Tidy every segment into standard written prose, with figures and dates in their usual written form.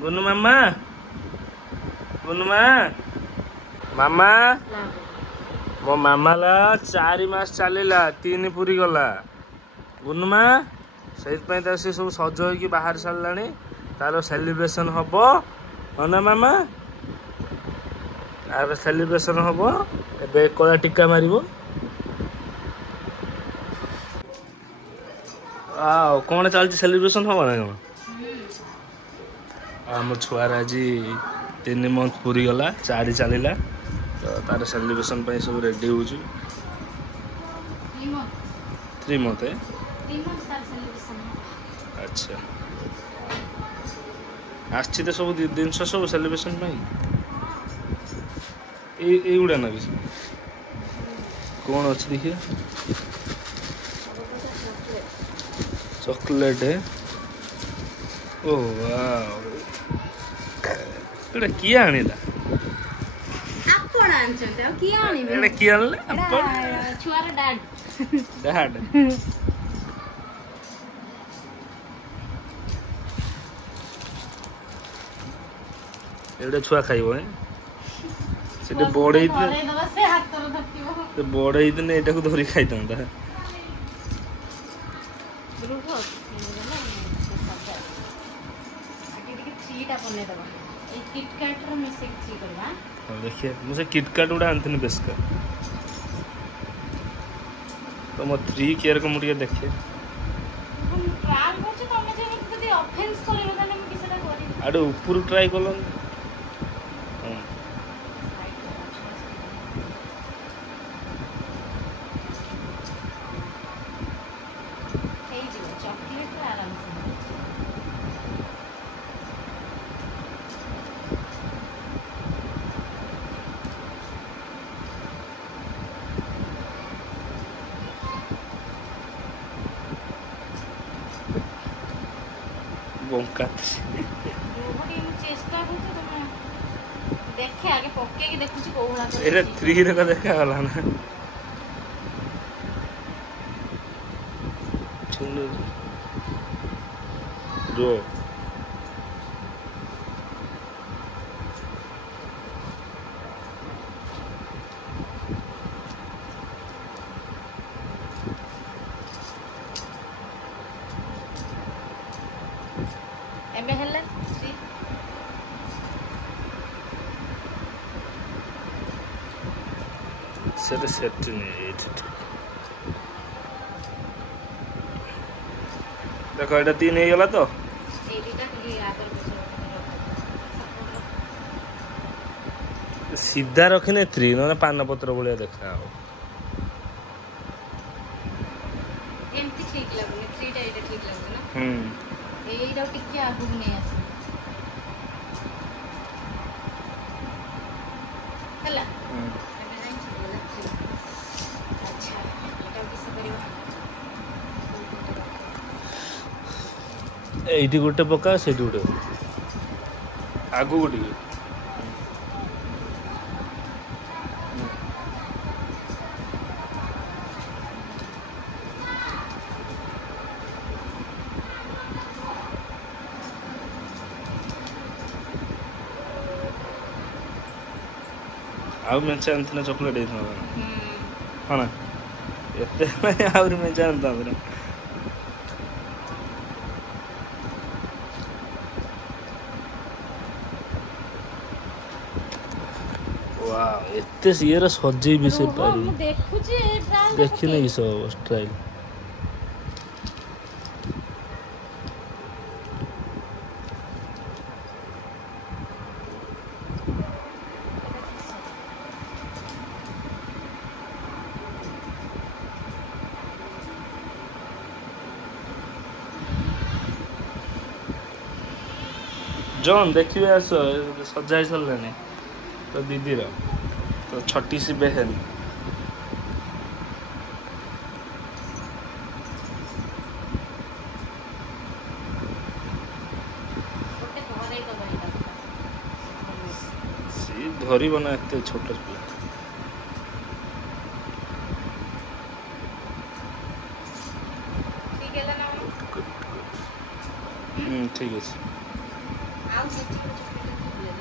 गुनु मामा गुनुमा मामा मो मामाला 4 मास चलला 3 पूरी गला गुनुमा से सब सज हो बाहर सारे तार सेलिब्रेशन हम ना मामा तार सेलिब्रेशन हम ए कला टीका मार कौन चलती सेलिब्रेशन हम ना कौन आम छुआर आज 3 मंथ पूरी गला 4 चलला तो तार सेलिब्रेशन सब रेडी हो 3 मंथ अच्छा आछी तो सब दिन सब सेलिब्रेशन गुड़ा ना किसी कौन अच्छी देखिए चॉकलेट है ओह वाह एटा किए आनिला आपण आनछन त किए आनिबे एटा किए आनले आपण छुआर डैड एटा छुआ खाइबो हैं सेटे बड़े दबा से हाथ तर धरतिबो तो बड़े दिन एटा को धरि खाइतंदा ग्रुप हो आगे देखि 3 टा बने दबा ए किटकैट रो मिसे 3 करबा हां देखिए मुझे किटकैट उडा आंतनी बेसका तो मो 3 केयर को मुटिया देखिए हम ट्रायल करछ तमे जे कदी ऑफेंस करबे तने हम किसेटा करी आडे ऊपर ट्राई करलन बंका रोबोटी मु चेष्टा करछ तमे देखे आगे पक्के की देखुची कोहुला कर एरे 3 रे का देखा गला ना चलो रो एमे हल्ला सी सेट नहीं देखो एटा 3 हो गला तो ए दीटा के आदर सीधा रखने 3 ना पान पत्र भलिया देखा हो एमती ठीक लागुनी 3 टा एटा ठीक लागुनी ना एटा टिके आगु नै आसी हला अच्छा एटा किस करियो एइटी गोटे पका सेठी गोटे आगु गोटे आउ मेंचे अंतना चॉकलेट है हाँ ना ये आउरी मेंचे अंता अंतना वाह एते सियर सजे भी से पारी मु देखुची ट्रायल देखि नहीं सब स्टाइल जॉन देखिए आस सजाई सरलानी तो दीदी रो तो छोटी सी बहन सी धरी बना एते छोट पिला ठीक है ना ठीक है ଆଉ କିଛି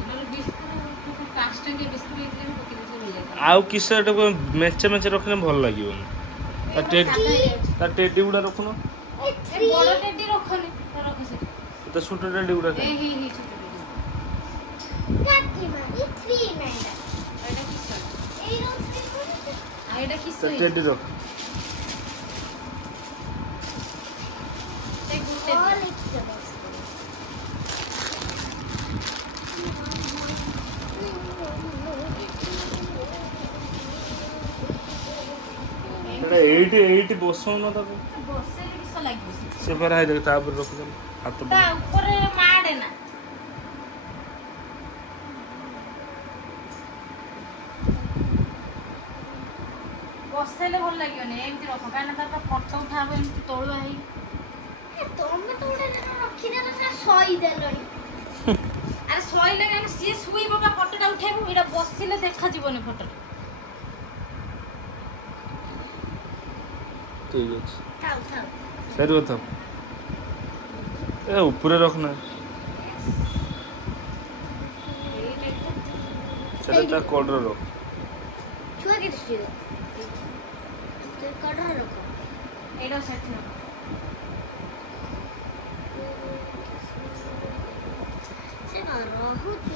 ନହେଲେ ବିସ୍କୁଟ 5 ଟଙ୍କିଆ ବିସ୍କୁଟ ହେଇଥିଲେ ବି ପକେଇ ଦେଇଥିଲେ ହେଇଯାଇଥାନ୍ତା। ଆଉ କିସ ଏଟା ମେଞ୍ଚେ ମେଞ୍ଚେ ରଖିଲେ ଭଲ ଲାଗିବନି। ତା ଟେଡି ଗୁଡା ରଖୁନ। ଏ ବଡ ଟେଡି ରଖନି ରଖ ସେଠି। ତା ଛୋଟ ଟେଡି ଗୁଡା ଏ ହି ଛୋଟ ଟେଡି କାଟି ମାରି 3 ନାଇନା ଏଟା କିସ ଏଇ ରଖ ଆଉ ଏଟା କିସ ତା ଟେଡି ରଖ। ସେ ଗୁଟେ ଏଇଠି ବସଉନ ତାକୁ। ବସେଇଲେ କିସ ଲାଗିବ ସେ ପରା ହେଇଯାଏ ତା ଉପରେ ରଖିଦେଲେ ହାତ ତା ଉପରେ ମାଡେ ନା। ବସେଇଲେ ଭଲ ଲାଗିବନି ଏମିତି ରଖ କାହିଁକିନା ତାର ଫଟୋ ଉଠାବ ଏମିତି ତଳୁଆ ହେଇ ତମେ ତ ଗୋଟେ ରଖିଦେଲ ସେଟା ଶୋଇଦେଲଣି। ଆରେ ଶୋଇଲେ କାହିଁକି ସିଏ ଶୋଇବ ବା ଫଟୋଟା ଉଠେଇବ ଏଇଟା ବସିଲେ ଦେଖାଯିବନି ଫଟୋଟା। ଠିକ ଅଛି ଥାଉ ଥାଉ ସାରି କଥା ଏ ଉପରେ ରଖନା ସେଟା ତା କଡର ରଖ। ଛୁଆ କେତେ ସିଏ ତୁ କଡର ରଖ ଏଇଟା ସେଠି ରଖ। ସେ ରହୁଛି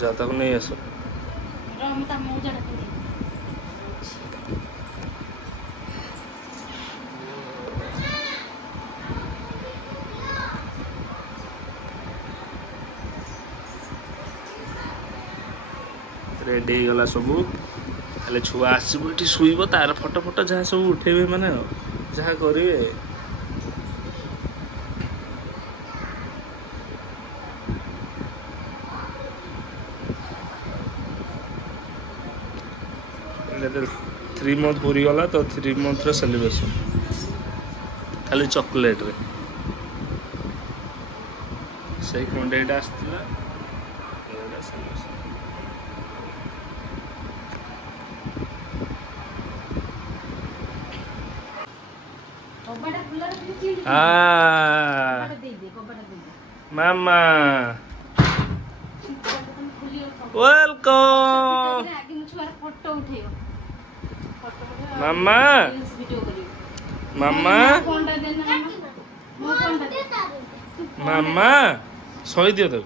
ଯା ତାକୁ ନେଇ ଆସ। ମୁଁ ତା ମଉଜାଟା ପିନ୍ଧି ରେଡି ହେଇଗଲା ସବୁ ହେଲେ ଛୁଆ ଆସିବ ଏଠି ଶୋଇବ ତାର ଫଟୋ ଫଟୋ ଯାହା ସବୁ ଉଠେଇବେ ମାନେ ଯାହା କରିବେ। थ्री मंथ पूरी गला तो 3 मंथ सेलिब्रेशन खाली चॉकलेट रे से कंडेटा आसला मामा वेलकम मामा मामा मामा सही दियो तो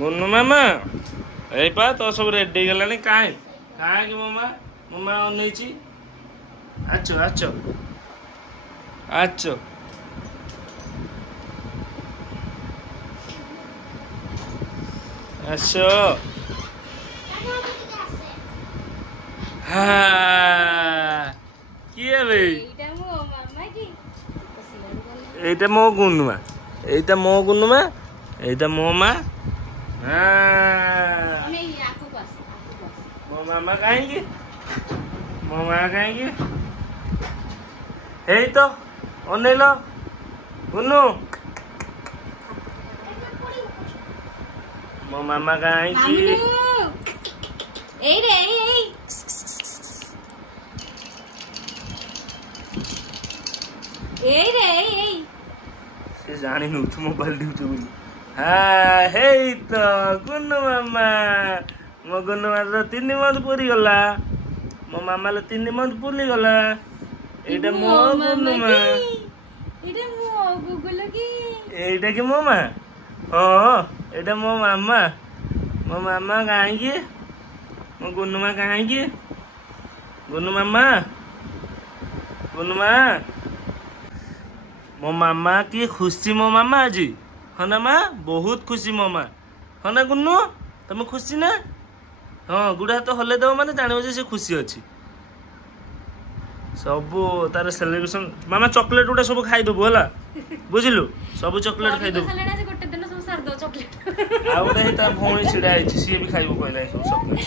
गुन्नू मामा ए पा तो सब रेडी गलानी काहे काहे कि मामा मामा अनैची आचो आचो आचो आसो किए भाई এইটা মো গুনুমা এইটা মো গুনুমা এইটা মো মা মো মামা কাহিଁକି ମୋ ମା କାହିଁକି ହେଇ ତ ଅନେଇଲ ଗୁନୁ ମୋ ମାମା କାହିଁକି ଏଇରେ ଏଇ ଏଇରେ ଏଇ ସେ ଜାଣିନୁ ତୁ ମୋବାଇଲ ଡ଼ିଉଛୁ ବୋଲି ହଁ ହେଇ ତ ଗୁନୁ ମାମା ମୋ ଗୁନୁ ମାର 3 month ପୁରି ଗଲା ମୋ ମାମାର 3 month ପୁରି ଗଲା ଏଇଟା ମୋ ଗୁନୁ ମା ଏଇଟା ମୋ ଗୁଗୁଲ କି ଏଇଟା କି ମୋ ମା ହଁ ଏଇଟା ମୋ ମାମା କାହିଁକି ମୋ ଗୁନୁ ମା କାହିଁକି ଗୁନୁ ମା ମୋ ମାମା କି खुशी ମୋ ମାମା ଆଜି ହଁ ନା ମା ବହୁତ खुशी ମୋ ମା ହଁ ନା ଗୁନୁ ତମେ खुशी ନା ହଁ ଗୁଡା ହାତ ହଲେଇ ଦେବ ମାନେ ଜାଣିବ ଯେ ସେ खुशी ଅଛି ସବୁ ତାର ସେଲିବ୍ରେशन ମାମା ଚॉकलेट गुडा सब खाइदबु ହେଲା बुझिलु सब चॉकलेट खाइदबु ଗୋଟେ ଦିନ ସବୁ ସାର ଦो ଚॉकलेट ଆଉ ଗୋଟେ ତା ଭଉଣୀ ଛିଡା ହେଇଛି ସିଏ ବି ଖାଇବ କହିଲା ସବୁ ଚॉकलेट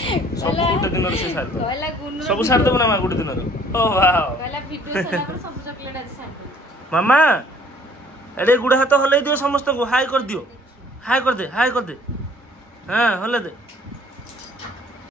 ସବୁ ଗୋଟେ ଦିନରେ ସେ ସାର ଦବ କହିଲା ଗୁନୁ ସବୁ ସାର ଦବ ନା ମା ଗୋଟେ ଦିନରେ ଓ ୱାଓ କହିଲା ଭିଡିଓ ସଲା ପରେ ସବୁ ଚॉकलेट ଆଜି ସାର ଦो मामा एडे गुड़ा हाथ हल्ले दियो समस्त को हाय कर दे हाँ हल्ले दे